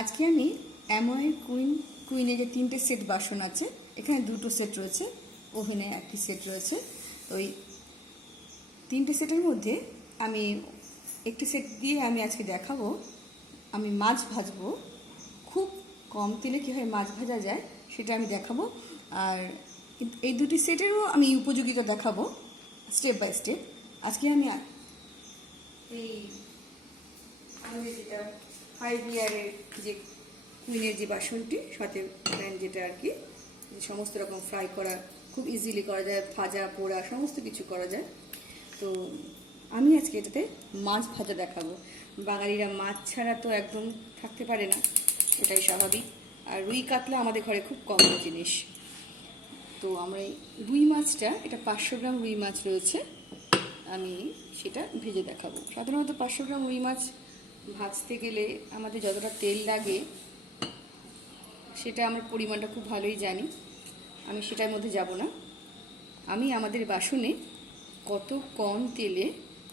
আজকে আমি অ্যামোয়ের কুইনের যে 3টে সেট বাসন আছে, এখানে 2টো সেট রয়েছে, ওভেনে একটি সেট রয়েছে। ওই 3টে সেটের মধ্যে আমি একটি সেট দিয়ে আমি আজকে দেখাবো আমি মাছ ভাজবো। খুব কম তেলে কীভাবে মাছ ভাজা যায় সেটা আমি দেখাবো। আর এই দুটি সেটেরও আমি উপযোগিতা দেখাবো স্টেপ বাই স্টেপ। আজকে আমি এই আমাদের যেটা 5 ইয়ারের যে কুইনের যে বাসনটি সাথে যেটা আর কি সমস্ত রকম ফ্রাই করা খুব ইজিলি করা যায়, ভাজা পোড়া সমস্ত কিছু করা যায়। তো আমি আজকে এটাতে মাছ ভাজা দেখাবো। বাঙালিরা মাছ ছাড়া তো একদম থাকতে পারে না, এটাই স্বাভাবিক। আর রুই কাতলা আমাদের ঘরে খুব কম জিনিস। তো আমরা এই রুই মাছটা, এটা 500 গ্রাম রুই মাছ রয়েছে, আমি সেটা ভেজে দেখাবো। সাধারণত 500 গ্রাম রুই মাছ ভাজতে গেলে আমাদের যতটা তেল লাগে সেটা আমার পরিমাণটা খুব ভালোই জানি, আমি সেটার মধ্যে যাব না। আমি আমাদের বাসনে কত কম তেলে,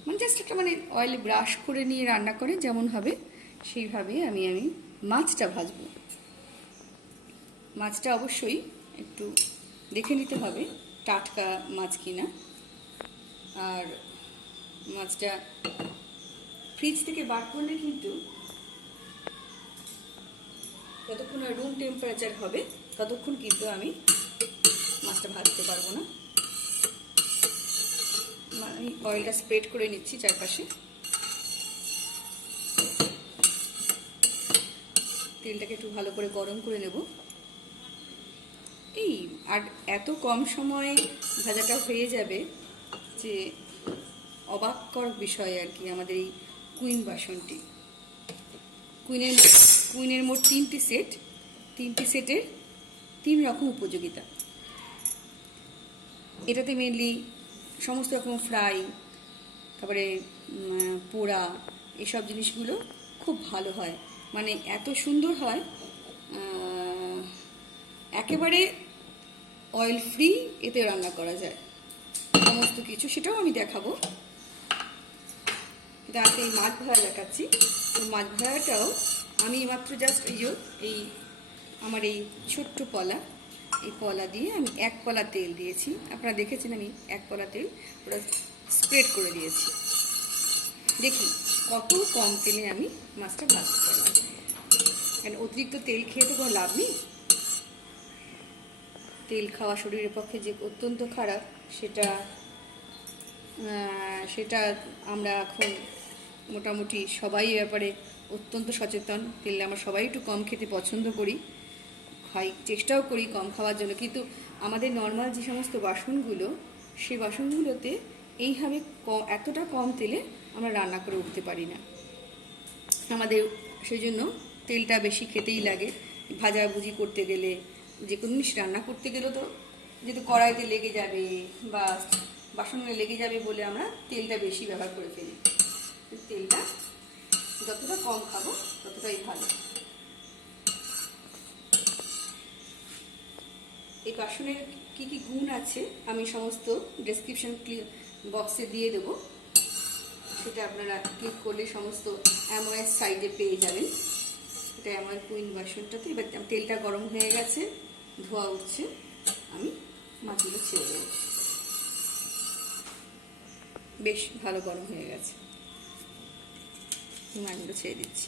মানে জাস্ট একটা অয়েল ব্রাশ করে নিয়ে রান্না করে যেমন হবে সেইভাবে আমি মাছটা ভাজবো। মাছটা অবশ্যই একটু দেখে নিতে হবে টাটকা মাছ কিনা। আর মাছটা ফ্রিজ থেকে বার করলে কিন্তু যতক্ষণ রুম টেম্পারেচার হবে ততক্ষণ কিন্তু আমি মাছটা ভাজতে পারবো না। আমি অয়েলটা স্প্রেড করে নিচ্ছি চারপাশে। তেলটাকে একটু ভালো করে গরম করে নেব। এই আর এত কম সময়ে ভাজাটা হয়ে যাবে যে অবাককর বিষয় আর কি। আমাদের এই কুইন বাসনটি, কুইনের মোট 3টি সেট, 3টি সেটের 3 রকম উপযোগিতা। এটাতে মেনলি সমস্ত রকম ফ্রাই, তারপরে পোড়া, এসব জিনিসগুলো খুব ভালো হয়, মানে এত সুন্দর হয়, একেবারে অয়েল ফ্রি এতে রান্না করা যায় সমস্ত কিছু, সেটাও আমি দেখাবো। এটা আজকে এই মাছ ভাজা দেখাচ্ছি। তো মাছ ভাজাটাও আমি মাত্র জাস্ট এই আমার এই ছোট্ট পলা, এই পলা দিয়ে আমি 1 পলা তেল দিয়েছি। আপনারা দেখেছেন আমি 1 পলা তেল পুরো স্প্রেড করে দিয়েছি। দেখি কত কম তেলে আমি মাছটা ভাজতে পারলাম। কারণ অতিরিক্ত তেল খেয়ে তো কোনো লাভ নেই। তেল খাওয়া শরীরের পক্ষে যে অত্যন্ত খারাপ, সেটা আমরা এখন মোটামুটি সবাই ব্যাপারে অত্যন্ত সচেতন। তেল আমরা সবাই একটু কম খেতে পছন্দ করি, চেষ্টাও করি কম খাওয়ার জন্য। কিন্তু আমাদের নর্মাল যে সমস্ত বাসনগুলো, সেই বাসনগুলোতে এইভাবে এতটা কম তেলে আমরা রান্না করে উঠতে পারি না। আমাদের সেই জন্য তেলটা বেশি খেতেই লাগে। ভাজাভুজি করতে গেলে, যে কোনো জিনিস রান্না করতে গেলেও তো যেহেতু কড়াইতে লেগে যাবে বা বাসনে লেগে যাবে বলে আমরা তেলটা বেশি ব্যবহার করে ফেলি। তেলটা যতটা কম খাবো ততটাই ভালো। এই বাসনের কি কি গুণ আছে আমি সমস্ত ডেসক্রিপশন বক্সে দিয়ে দেবো, সেটা আপনারা ক্লিক করলে সমস্ত অ্যামোয়ের সাইডে পেয়ে যাবেন। এটা অ্যামোয়ের কুইন বাসনটাতে এবার তেলটা গরম হয়ে গেছে, ধোয়া উঠছে, আমি মাছগুলো ছেড়ে দেবো। বেশ ভালো গরম হয়ে গেছে, মাছগুলো ছেড়ে দিচ্ছি।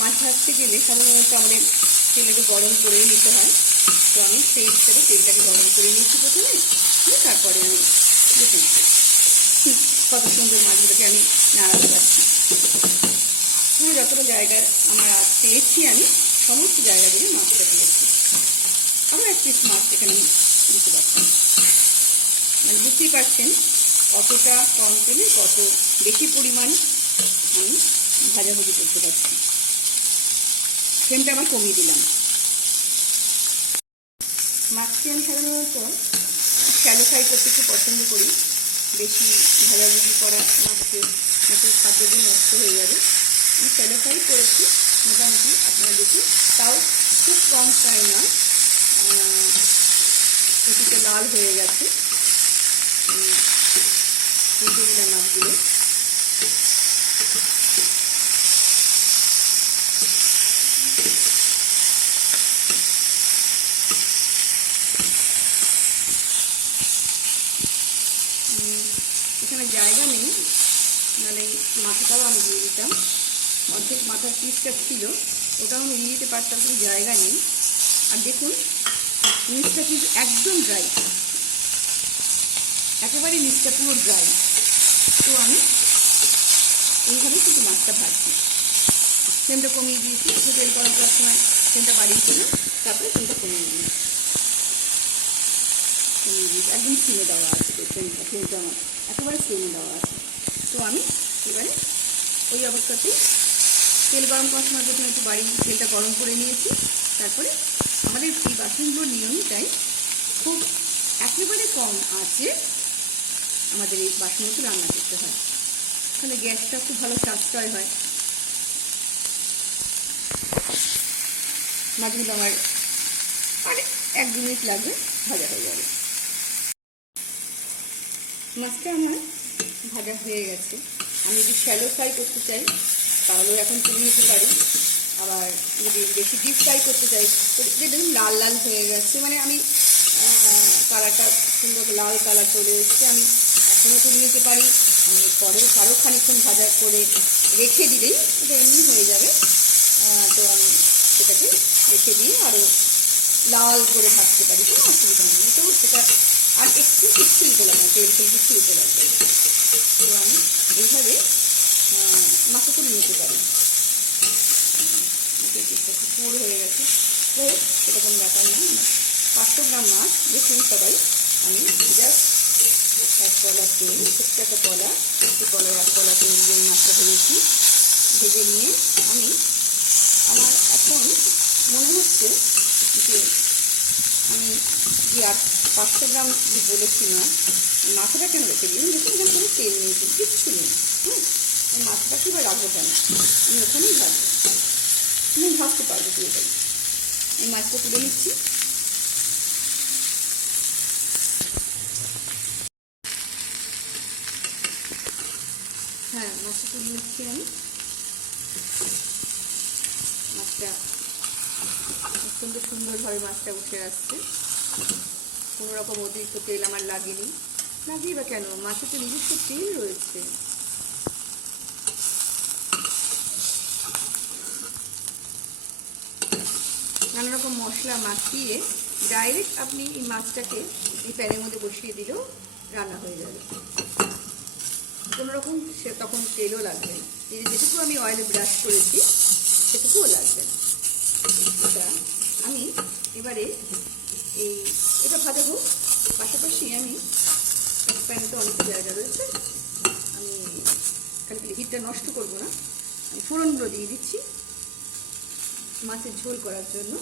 মাছ ভাজতে গেলে সাধারণত আমাদের তেলটাকে গরম করে নিতে হয়। তো আমি সেই হিসাবে তেলটাকে গরম করে নিচ্ছি প্রথমে, তারপরে আমি দেখে নিচ্ছি কত সুন্দর মাছগুলোকে আমি নাড়াতে পারছি। পুরো যতটা জায়গা আমার পেয়েছি আমি সমস্ত জায়গা দিয়ে মাছটা দিয়েছি। আবার এক পিস মাছ এখানে দিতে পারছি, মানে বুঝতেই পারছেন কতটা কম তেলে কত বেশি পরিমাণ আমি ভাজাভুজি করতে পারছি। ফ্লেমটা আবার কমিয়ে দিলাম। মাছটি আমি সাধারণত শ্যালো ফ্রাই করতে খুব পছন্দ করি। বেশি ভাজাভুজি করা মাছকে মাছের খাদ্যটি নষ্ট হয়ে যাবে। আমি শ্যালো ফ্রাই করেছি মোটামুটি, আপনারা দেখুন, তাও খুব কম ফ্রাই নয়, কিছুটা লাল হয়ে গেছে। উল্টে দিলাম মাছগুলো। এখানে জায়গা নেই, নাহলে মাথাটাও আমি দিয়ে দিতাম। অর্ধেক মাথার পিসটা ছিল, ওটাও আমি দিয়ে দিতে পারতাম, কোনো জায়গা নেই। আর দেখুন নিচটা কিন্তু একদম ড্রাই, একেবারে নিচটা পুরো ড্রাই। তো আমি এইভাবে শুধু মাছটা ভাজছি। ফ্লেমটা কমিয়ে দিয়েছি, তেল গরম করার সময় ফ্লেমটা বাড়িয়েছিল, তারপরে ফ্লেমটা কমিয়ে দিয়েছি। একদম সিমে দেওয়া আছে ফ্লেমটা আমার একেবারে সিমে দেওয়া আছে। তো আমি এবারে ওই অবস্থাতেই তেল গরম করার সময় প্রথমে একটু তেলটা গরম করে নিয়েছি। তারপরে আমাদের এই বাসনগুলোর নিয়মটাই খুব একেবারে কম আছে আমাদের এই বাসনগুলো রান্না করতে হয়, তাহলে গ্যাসটা খুব ভালো সাশ্রয় হয়। মাছগুলো আমার আর 1-2 মিনিট লাগবে, ভাজা হয়ে যাবে। মাছটা আমার ভাজা হয়ে গেছে। আমি যদি শ্যালো ফ্রাই করতে চাই তাহলেও এখন তুলে নিতে পারি, আবার যদি বেশি ডিপ ফ্রাই করতে চাই তো দেখুন লাল লাল হয়ে গেছে, মানে আমি কালারটা সুন্দর লাল কালার চলে এসছে। আমি এখনও তুলে নিতে পারি, আমি পরেও আরও খানিকক্ষণ ভাজা করে রেখে দিলেই এটা এমনি হয়ে যাবে। তো আমি সেটাকে রেখে দিয়ে আরও লাল করে ভাজতে পারি, কোনো অসুবিধা নেই। তো সেটা আর একটু কিচ্ছু দিতে লাগবে, তেল কিচ্ছু দিতে লাগবে। তো আমি এইভাবে মাছটা তুলে নিতে পারি। পিসটা খুব পুরো হয়ে গেছে, তো সেটা কোনো ব্যাপার না। 500 গ্রাম মাছ দেখুন সবাই, আমি জাস্ট 1 কলা তেল, ছোট্ট একটা কলা, সেই কলার 1 কলা তেল দিয়ে মাছটা ভেজেছি। ভেজে নিয়ে আমি আমার এখন মনে হচ্ছে যে আমি যে 500 গ্রাম যে বলেছি না, মাছটা কেন রেখে দিই দেখুন, এখানে কোনো তেল নেই, কিচ্ছু নেই। এই মাছটা কি বা রাখবো কেন, আমি ওখানেই ভাজবো, তুমি ভাজতে পারবো পুরোটাই। এই মাছটা তুলে নিচ্ছি। হ্যাঁ, মাছটা তুলে নিচ্ছি আমি। মাছটা অত্যন্ত সুন্দরভাবে মাছটা উঠে আসছে, কোনো রকম অতিরিক্ত তেল আমার লাগেনি। লাগেই বা কেন, মাছের তো নিজস্ব তেল রয়েছে। নানা রকম মশলা মাখিয়ে ডাইরেক্ট আপনি এই মাছটাকে এই প্যানের মধ্যে বসিয়ে দিলেও রান্না হয়ে যাবে, কোনো রকম সে তখন তেলও লাগবে না। এই যেটুকু আমি অয়েলে ব্রাশ করেছি সেটুকুও লাগবে না। এটা আমি এবারে এটা ভাজা হোক, পাশাপাশি আমি প্যানে তো অনেক জায়গা রয়েছে, আমি খালি হিটটা নষ্ট করবো না, আমি ফোড়নগুলো দিয়ে দিচ্ছি মাছের ঝোল করার জন্য।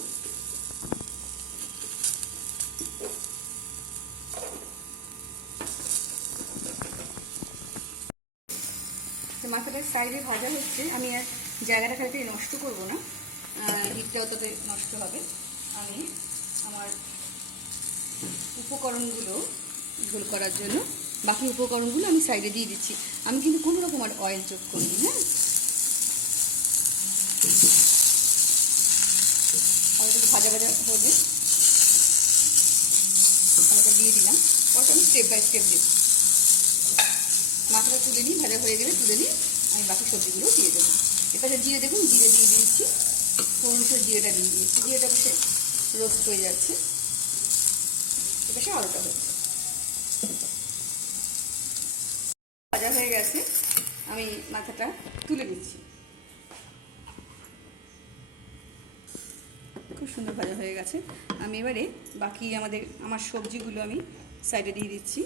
মাথাটার সাইডে ভাজা হচ্ছে, আমি আর জায়গাটা খালি নষ্ট করবো না, হিটটাও তাতে নষ্ট হবে। আমি আমার উপকরণগুলো ঝোল করার জন্য বাকি উপকরণগুলো আমি সাইডে দিয়ে দিচ্ছি। আমি কিন্তু কোনো রকম আর অয়েল যোগ করিনি। হ্যাঁ, আমাদের ভাজা ভাজা হবে, আমাকে দিয়ে দিলাম। পরে আমি স্টেপ বাই স্টেপ দেব। মাথাটা তুলে নিই, ভাজা হয়ে গেলে তুলে নিই, আমি বাকি সবজিগুলো দিয়ে দেবো। এপাশে জিরে দেখুন, জিরে দিয়ে দিয়েছি, ফোড়নটা জিরেটা দিয়ে দিয়েছি, জিরেটা বসে রোস্ট হয়ে যাচ্ছে। এপাশে আলুটা হচ্ছে, ভাজা হয়ে গেছে, আমি মাথাটা তুলে দিচ্ছি। খুব সুন্দর ভাজা হয়ে গেছে। আমি এবারে বাকি আমার সবজিগুলো আমি সাইডে দিয়ে দিচ্ছি।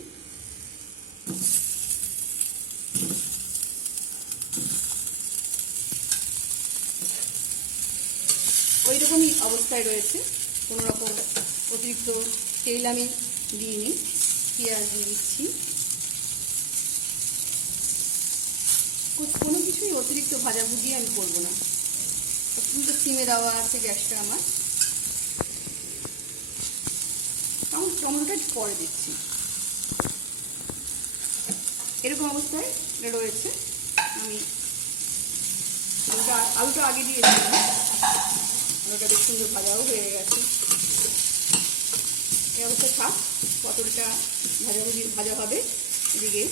অবস্থায় রয়েছে, কোনো রকম অতিরিক্ত তেল আমি দিইনি। পেঁয়াজ দিয়ে দিচ্ছি, কোনো কিছুই অতিরিক্ত ভাজাভুজি আমি করবো না। কিন্তু সিমে দেওয়া আছে গ্যাসটা আমার। কারণ টমেটোটা পরে দিচ্ছি। এরকম অবস্থায় রয়েছে। আমি আলুটা আগে দিয়েছিলাম, আলুটা বেশ সুন্দর ভাজাও হয়ে গেছে। এই অবস্থায় থাক, পটলটা ভাজা হবে, এদিকে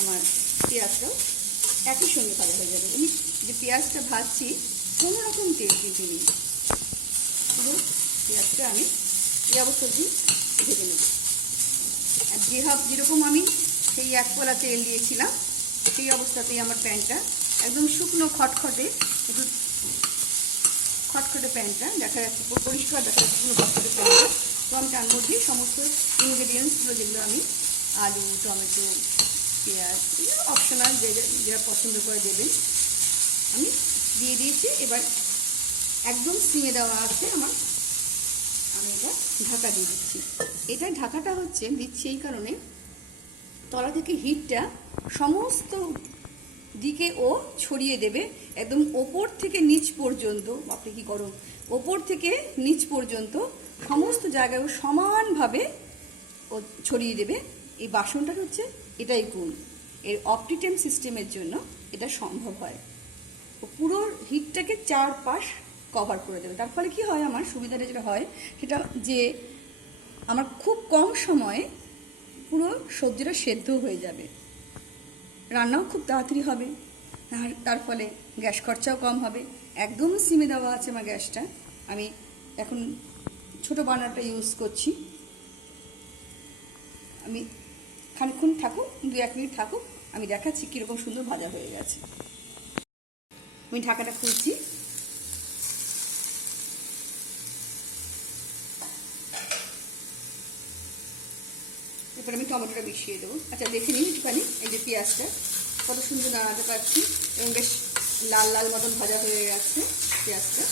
আমার পেঁয়াজটাও একই সঙ্গে ভাজা হয়ে যাবে। আমি যে পেঁয়াজটা ভাজছি কোনো রকম তেল কিন্তু নেই, পুরো পেঁয়াজটা আমি এই অবস্থাতেই ভেজে নেব। আর যেরকম আমি সেই 1 কলা তেল দিয়েছিলাম সেই অবস্থাতেই আমার প্যানটা একদম শুকনো খটখটে, একটু খটখটে প্যানটা দেখা যাচ্ছে, পরিষ্কার দেখা যাচ্ছে পুরো খটখটে প্যানটা। তো আমি তার মধ্যে সমস্ত ইনগ্রেডিয়েন্টসগুলো, যেগুলো আমি আলু, টমেটো, পেঁয়াজ, এগুলো অপশনাল, যারা পছন্দ করে দেবেন, আমি দিয়ে দিয়েছি। এবার একদম সিমে দেওয়া আছে আমার, আমি এটা ঢাকা দিয়ে দিচ্ছি। এটা ঢাকাটা দিচ্ছি এই কারণে, তলা থেকে হিটটা সমস্ত দিকে ও ছড়িয়ে দেবে, একদম ওপর থেকে নিচ পর্যন্ত। আপনি কি গরম, ওপর থেকে নিচ পর্যন্ত সমস্ত জায়গায় ও সমানভাবে ও ছড়িয়ে দেবে। এই বাসনটা এটাই গুণ, এর অপটিটেম সিস্টেমের জন্য এটা সম্ভব হয়। ও পুরো হিটটাকে চারপাশ কভার করে দেবে। তার ফলে কি হয়, আমার সুবিধাটা যেটা হয় সেটা যে আমার খুব কম সময়ে পুরো সবজিটা সেদ্ধ হয়ে যাবে, রান্নাও খুব তাড়াতাড়ি হবে, তার ফলে গ্যাস খরচাও কম হবে। একদম সিমে দেওয়া আছে আমার গ্যাসটা। আমি এখন ছোটো বার্নারটা ইউজ করছি। আমি খানিকক্ষণ থাকুক, 2-1 মিনিট থাকুক, আমি দেখাচ্ছি কীরকম সুন্দর ভাজা হয়ে গেছে। আমি ঢাকাটা খুলছি। এরপর আমি টমেটোটা মিশিয়ে দেবো। আচ্ছা, দেখে নিন একটুখানি, এই যে পেঁয়াজটা কত সুন্দর নাড়াতে পারছি এবং বেশ লাল লাল মতন ভাজা হয়ে গেছে পেঁয়াজটা।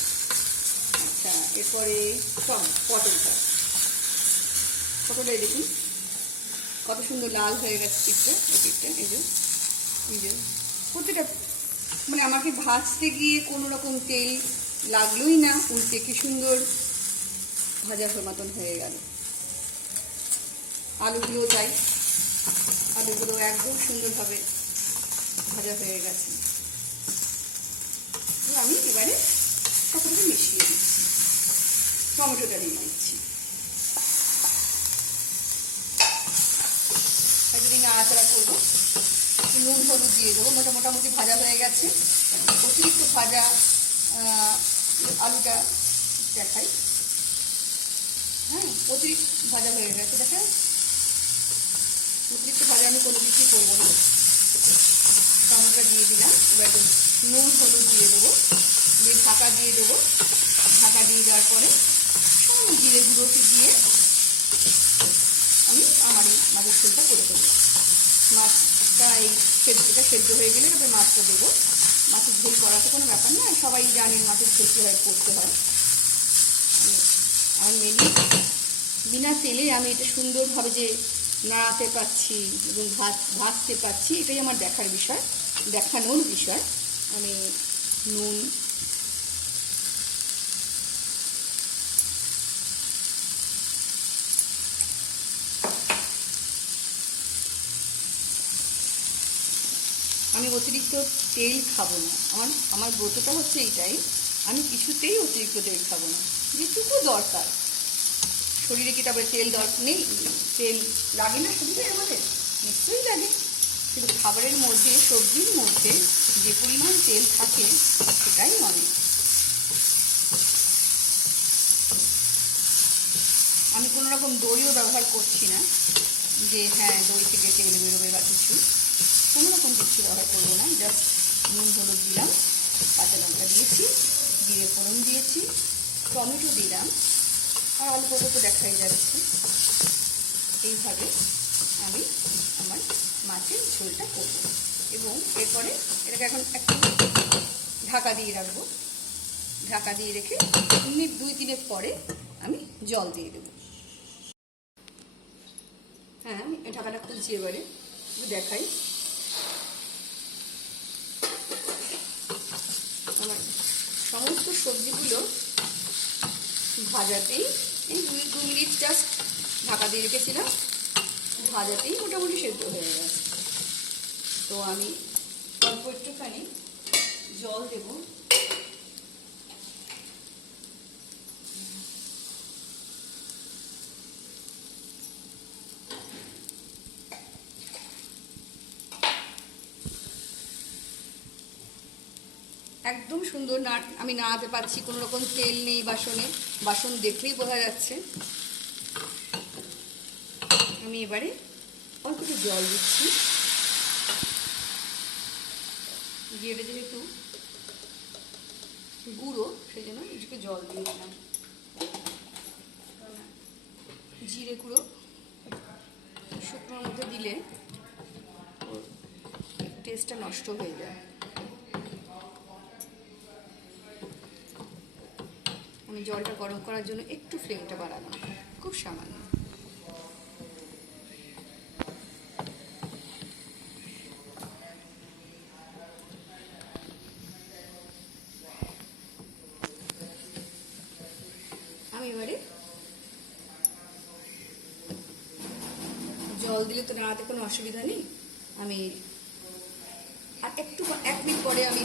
আচ্ছা, এরপরে পটলটা দেখুন কত সুন্দর লাল হয়ে গেছে পিঠটা। এই যে প্রতিটা মানে আমাকে ভাজতে গিয়ে কোনো রকম তেল লাগলোই না, উল্টে কি সুন্দর ভাজা মতন হয়ে গেল। আলুগুলো তাই, আলুগুলো একদম সুন্দরভাবে ভাজা হয়ে গেছে। আমি এবারে সকলকে মিশিয়ে দিচ্ছি, টমেটোটা দিয়ে দিচ্ছি। যদি নাড়াচাড়া করবো, নুন হলুদ দিয়ে দেবো। মোটামুটি ভাজা হয়ে গেছে। অতিরিক্ত ভাজা আলুটা দেখাই, হ্যাঁ, অতিরিক্ত ভাজা হয়ে গেছে। দেখা, অতিরিক্ত ভাজা আমি কোনো কিছুই করবো না। টমেটোটা দিয়ে দিলাম। এবার নুন হলুদ দিয়ে দেবো, দিয়ে ঢাকা দিয়ে দেবো। ঢাকা দিয়ে দেওয়ার পরে সামান্য জিরে গুঁড়োটি দিয়ে আমি আমার এই মাছের ঝোলটা করে দেবো। মাছটা এটা সেদ্ধ হয়ে গেলে তবে মাছটা দেবো। মাছের ঝোল করাতে কোনো ব্যাপার না, সবাই জানেন মাছের ঝোল কীভাবে করতে হয়। আমি মেনলি বিনা তেলে আমি এটা সুন্দরভাবে যে নাড়াতে পারছি এবং ভাজতে পারছি, এটাই আমার দেখানোর বিষয়। আমি নুন, আমি অতিরিক্ত তেল খাবো না। আমার ব্রতটা এইটাই, আমি কিছুতেই অতিরিক্ত তেল খাবো না। যেটুকু দরকার, শরীরে কি তারপরে তেল নেই, তেল লাগে না শরীরে আমাদের? নিশ্চয়ই লাগে। কিন্তু খাবারের মধ্যে, সবজির মধ্যে যে পরিমাণ তেল থাকে সেটাই অনেক। আমি কোনো রকম দইও ব্যবহার করছি না, যে হ্যাঁ দই থেকে তেল বেরোবে বা কিছু, কোনো রকম কিছু ব্যবহার করবো না। জাস্ট নুন হলুদ দিলাম, কাঁচা লঙ্কা দিয়েছি, জিরে ফোড়ন দিয়েছি, টমেটো দিলাম, আর আলু পটল তো দেখাই যাচ্ছে। এইভাবে আমি আমার মাছের ঝোলটা করব এবং এরপরে এটাকে এখন একটু ঢাকা দিয়ে রাখবো। ঢাকা দিয়ে রেখে মিনিট 2-3 পরে আমি জল দিয়ে দেবো। হ্যাঁ, আমি ঢাকাটা খুলছি, এবারে দেখাই। আমার সমস্ত সবজিগুলো ভাজাতেই এই 2 মিনিট জাস্ট ঢাকা দিয়ে রেখেছিলাম, ভাজাতেই মোটামুটি সেদ্ধ হয়ে গেছে। তো আমি অল্প একটুখানি জল দেব। একদম সুন্দর আমি নাড়াতে পারছি, কোনো রকম তেল নেই বাসনে, বাসন দেখলেই বোঝা যাচ্ছে। আমি এবারে অল্প একটু জল দিচ্ছি, জিরে যেহেতু গুঁড়ো সেই জন্য একটু জল দিয়ে দিলাম। জিরে গুঁড়ো শুকনোর মধ্যে দিলে টেস্টটা নষ্ট হয়ে যায়। আমি জলটা গরম করার জন্য একটু ফ্লেমটা বাড়ালাম, খুব সামান্য। আমি এবারে জল দিলে তো নাড়াতে কোনো অসুবিধা নেই। আমি আর একটু 1 মিনিট পরে আমি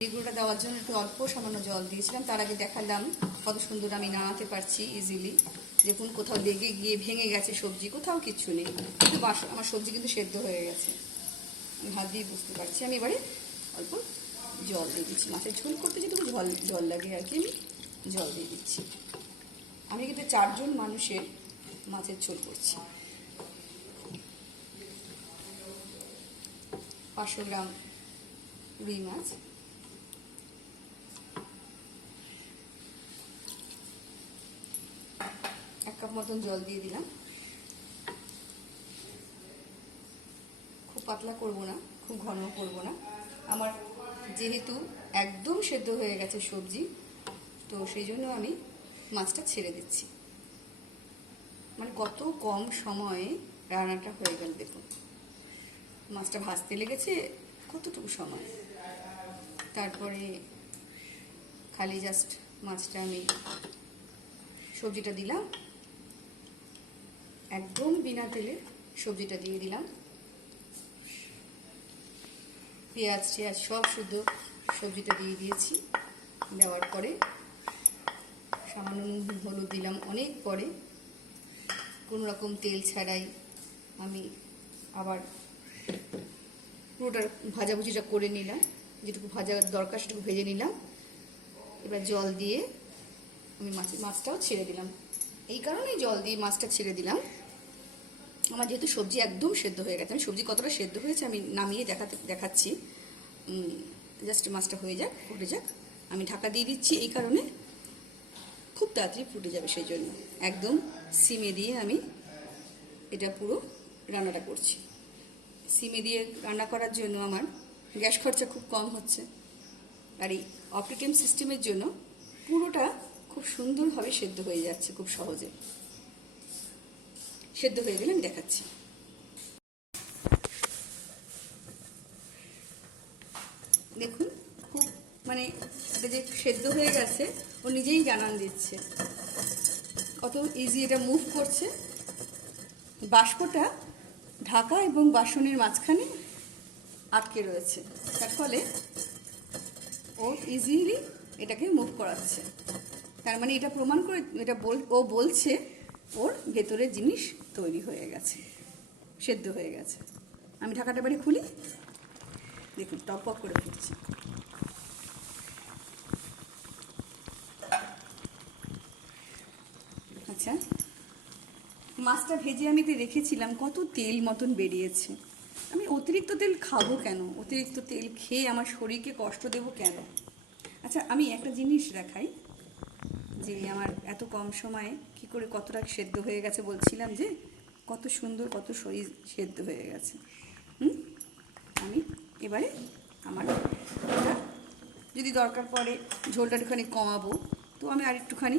এগুলোটা দেওয়ার জন্য একটু অল্প সামান্য জল দিয়েছিলাম। তার আগে দেখালাম কত সুন্দর আমি নাড়াতে পারছি ইজিলি। দেখুন, কোথাও লেগে গিয়ে ভেঙে গেছে সবজি, কোথাও কিচ্ছু নেই, কিন্তু আমার সবজি কিন্তু সেদ্ধ হয়ে গেছে, আমি হাত দিয়ে বুঝতে পারছি। আমি এবারে অল্প জল দিয়ে দিচ্ছি, মাছের ঝোল করতে যেটুকু জল লাগে আর কি, আমি জল দিয়ে দিচ্ছি। আমি কিন্তু 4 জন মানুষের মাছের ঝোল করছি। 500 গ্রাম রুই মাছ, এক কাপ মতন জল দিয়ে দিলাম। খুব পাতলা করব না, খুব ঘন করব না। আমার যেহেতু একদম সেদ্ধ হয়ে গেছে সবজি, তো সেই জন্য আমি মাছটা ছেড়ে দিচ্ছি। মানে কত কম সময়ে রান্নাটা হয়ে গেল দেখুন। মাছটা ভাজতে লেগেছে কতটুকু সময়, তারপরে খালি জাস্ট মাছটা আমি সবজিটা দিলাম, একদম বিনা তেলে সবজিটা দিয়ে দিলাম। পেঁয়াজ সব শুদ্ধ সবজিটা দিয়ে দিয়েছি। দেওয়ার পরে সামান্য নুন হলুদ দিলাম অনেক পরে, কোনো রকম তেল ছাড়াই আমি আবার পুরোটার ভাজাভুজিটা করে নিলাম, যেটুকু ভাজার দরকার সেটুকু ভেজে নিলাম। এবার জল দিয়ে আমি মাছটাও ছেড়ে দিলাম। এই কারণেই জল দিয়ে মাছটা ছেড়ে দিলাম, আমার যেহেতু সবজি একদম সেদ্ধ হয়ে গেছে। আমি সবজি কতটা সেদ্ধ হয়েছে আমি নামিয়ে দেখাচ্ছি। জাস্ট মাছটা হয়ে যাক, ফুটে যাক। আমি ঢাকা দিয়ে দিচ্ছি এই কারণে, খুব তাড়াতাড়ি ফুটে যাবে সেই জন্য। একদম সিমে দিয়ে আমি এটা পুরো রান্নাটা করছি। সিমে দিয়ে রান্না করার জন্য আমার গ্যাস খরচা খুব কম হচ্ছে, আর এই অপটিকেম সিস্টেমের জন্য পুরোটা খুব সুন্দরভাবে সেদ্ধ হয়ে যাচ্ছে, খুব সহজে সেদ্ধ হয়ে গেলে আমি দেখাচ্ছি। দেখুন, খুব মানে এটা যে সেদ্ধ হয়ে গেছে ও নিজেই জানান দিচ্ছে, কত ইজি এটা মুভ করছে। বাষ্পটা ঢাকা এবং বাসনের মাঝখানে আটকে রয়েছে, তার ফলে ও ইজিলি এটাকে মুভ করাচ্ছে। তার মানে এটা প্রমাণ করে ও বলছে ওর ভেতরের জিনিস তৈরি হয়ে গেছে, সেদ্ধ হয়ে গেছে। আমি ঢাকাটা বাড়ি খুলি, দেখুন টপ টপ করে ফুটছে। আচ্ছা, মাছটা ভেজে আমি রেখেছিলাম, কত তেল মতন বেরিয়েছে। আমি অতিরিক্ত তেল খাবো কেন? অতিরিক্ত তেল খেয়ে আমার শরীরকে কষ্ট দেবো কেন? আচ্ছা, আমি একটা জিনিস দেখাই যে আমার এত কম সময়ে কি করে কতটা সেদ্ধ হয়ে গেছে। বলছিলাম যে কত সুন্দর, কত শরীর সেদ্ধ হয়ে গেছে। আমি এবারে আমার যদি দরকার পড়ে ঝোলটা একটুখানি কমাবো, তো আমি আর একটুখানি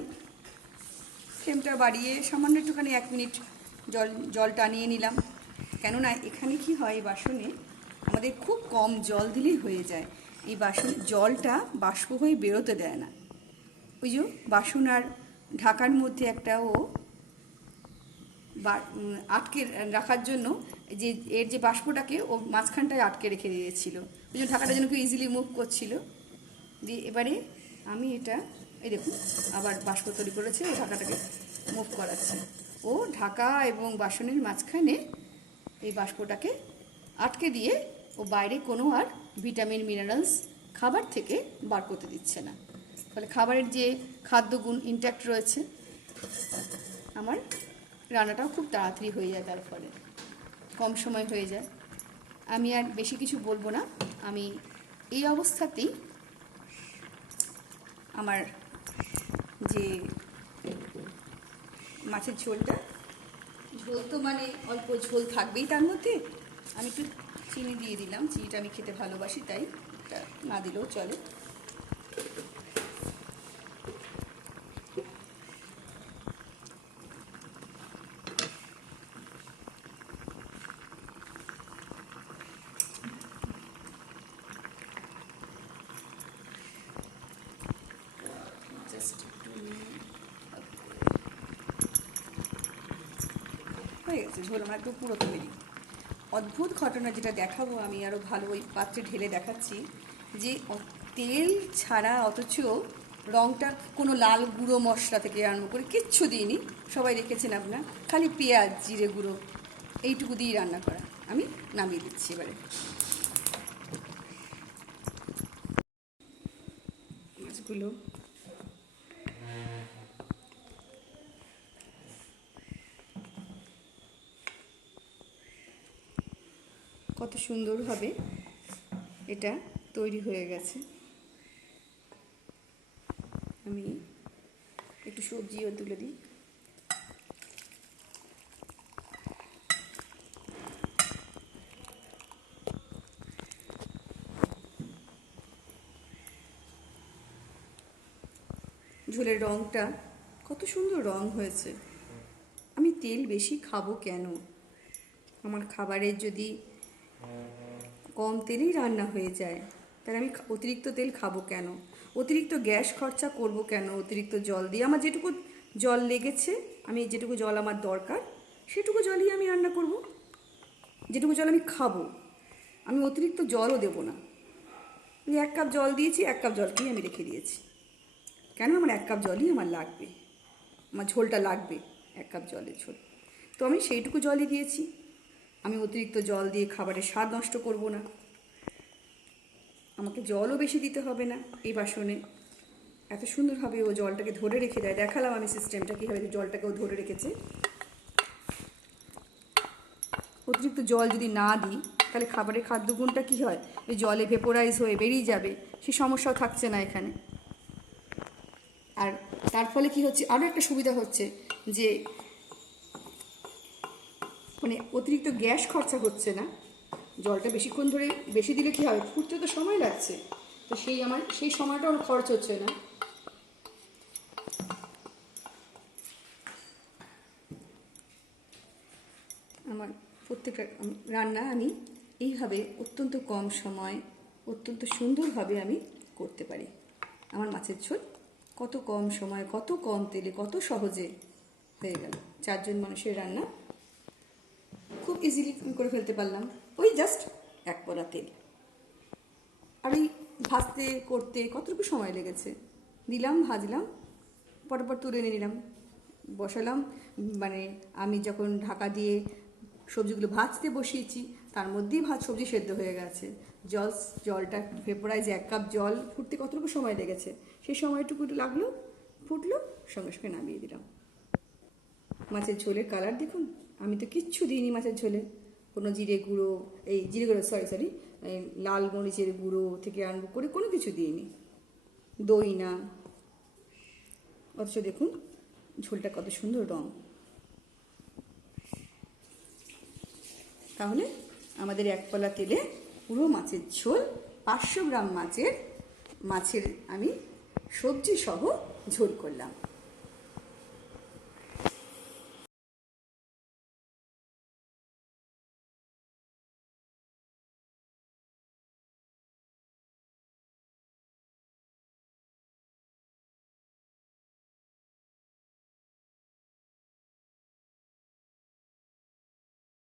ফ্লেমটা বাড়িয়ে সামান্য একটুখানি 1 মিনিট জল টানিয়ে নিলাম। কেননা এখানে কি হয়, এই বাসনে আমাদের খুব কম জল দিলেই হয়ে যায়। এই বাসনে জলটা বাষ্প হয়ে বেরোতে দেয় না। ওই যে বাসন আর ঢাকার মধ্যে একটা আটকে রাখার জন্য যে এর যে বাষ্পটাকে ও মাঝখানটায় আটকে রেখে দিয়েছিল, ওই জন্য ঢাকাটা যেন খুব ইজিলি মুভ করছিল। দিয়ে এবারে আমি এটা এই দেখুন আবার বাষ্প তৈরি করেছে, ও ঢাকাটাকে মুভ করাচ্ছে। ও ঢাকা এবং বাসনের মাঝখানে এই বাষ্পটাকে আটকে দিয়ে ও বাইরে কোনো আর ভিটামিন মিনারেলস খাবার থেকে বার করতে দিচ্ছে না। ফলে খাবারের যে খাদ্যগুণ ইনট্যাক্ট রয়েছে। আমার রান্নাটাও খুব তাড়াতাড়ি হয়ে যায়, তার ফলে কম সময় হয়ে যায়। আমি আর বেশি কিছু বলবো না। আমি এই অবস্থাতেই আমার যে মাছের ঝোলটা, ঝোল তো মানে অল্প ঝোল থাকবেই তার মধ্যে, আমি একটু চিনি দিয়ে দিলাম। চিনিটা আমি খেতে ভালোবাসি, তাই এটা না দিলেও চলে। জাস্ট হয়ে গেছে ঝোল আমার একটু পুরো তৈরি। অদ্ভুত ঘটনা যেটা দেখাবো আমি আরও ভালো ওই পাত্রে ঢেলে দেখাচ্ছি, যে তেল ছাড়া অথচ রঙটা কোনো লাল গুঁড়ো মশলা থেকে আরম্ভ করে কিচ্ছু দিইনি। সবাই রেখেছেন আপনার, খালি পেঁয়াজ জিরে গুঁড়ো এইটুকু দিয়েই রান্না করা। আমি নামিয়ে দিচ্ছি এবারে মাছগুলো। কত সুন্দরভাবে এটা তৈরি হয়ে গেছে। আমি একটু সবজিও তুলে দিই। ঝোলের রঙটা কত সুন্দর রং হয়েছে। আমি তেল বেশি খাবো কেন? আমার খাবারের যদি কম তেলেই রান্না হয়ে যায়, তাহলে আমি অতিরিক্ত তেল খাবো কেন? অতিরিক্ত গ্যাস খরচা করব কেন? অতিরিক্ত জল দিয়ে আমার যেটুকু জল লেগেছে, আমি যেটুকু জল আমার দরকার সেটুকু জলই আমি রান্না করব। যেটুকু জল আমি খাবো, আমি অতিরিক্ত জলও দেবো না। 1 কাপ জল দিয়েছি, 1 কাপ জলকেই আমি রেখে দিয়েছি। কেন? আমার 1 কাপ জলই আমার লাগবে, আমার ঝোলটা লাগবে 1 কাপ জলের ঝোল। তো আমি সেইটুকু জলই দিয়েছি। আমি অতিরিক্ত জল দিয়ে খাবারের স্বাদ নষ্ট করব না। আমাকে জলও বেশি দিতে হবে না। এই বাসনে এত সুন্দরভাবে ও জলটাকে ধরে রেখে দেয়। দেখালাম আমি সিস্টেমটা কীভাবে জলটাকেও ধরে রেখেছে। অতিরিক্ত জল যদি না দিই, তাহলে খাবারের খাদ্যগুণটা কী হয়, ওই জলে ভেপোরাইজ হয়ে বেরিয়ে যাবে। সেই সমস্যাও থাকছে না এখানে। আর তার ফলে কি হচ্ছে, আরও একটা সুবিধা হচ্ছে যে মানে অতিরিক্ত গ্যাস খরচা হচ্ছে না। জলটা বেশিক্ষণ ধরে বেশি দিলে কী হবে, ফুটতে তো সময় লাগছে, তো সেই সময়টা আমার খরচ হচ্ছে না। আমার প্রত্যেকটা রান্না আমি এইভাবে অত্যন্ত কম সময় অত্যন্ত সুন্দরভাবে আমি করতে পারি। আমার মাছের ঝোল কত কম সময়, কত কম তেলে, কত সহজে হয়ে গেল। 4 জন মানুষের রান্না খুব ইজিলি করে ফেলতে পারলাম। ওই জাস্ট 1 পলা তেল। আর ওই ভাজতে করতে কতটুকু সময় লেগেছে, দিলাম, ভাজলাম, পরপর তুলে নিলাম, বসালাম। মানে আমি যখন ঢাকা দিয়ে সবজিগুলো ভাজতে বসিয়েছি, তার মধ্যেই সবজি সেদ্ধ হয়ে গেছে। জলটা ভেপোরাইজ 1 কাপ জল ফুটতে কতটুকু সময় লেগেছে, সেই সময়টুকু লাগলো, ফুটলো, সঙ্গে সঙ্গে নামিয়ে দিলাম। মাছের ঝোলের কালার দেখুন, আমি তো কিচ্ছু দিইনি মাছের ঝোলে। কোনো জিরে গুঁড়ো, সরি লাল মরিচের গুঁড়ো থেকে আরম্ভ করে কোনো কিছু দিইনি, দই না। অথচ দেখুন ঝোলটা কত সুন্দর রং। তাহলে আমাদের 1 পলা তেলে পুরো মাছের ঝোল, 500 গ্রাম মাছের মাছের আমি সবজি সহ ঝোল করলাম।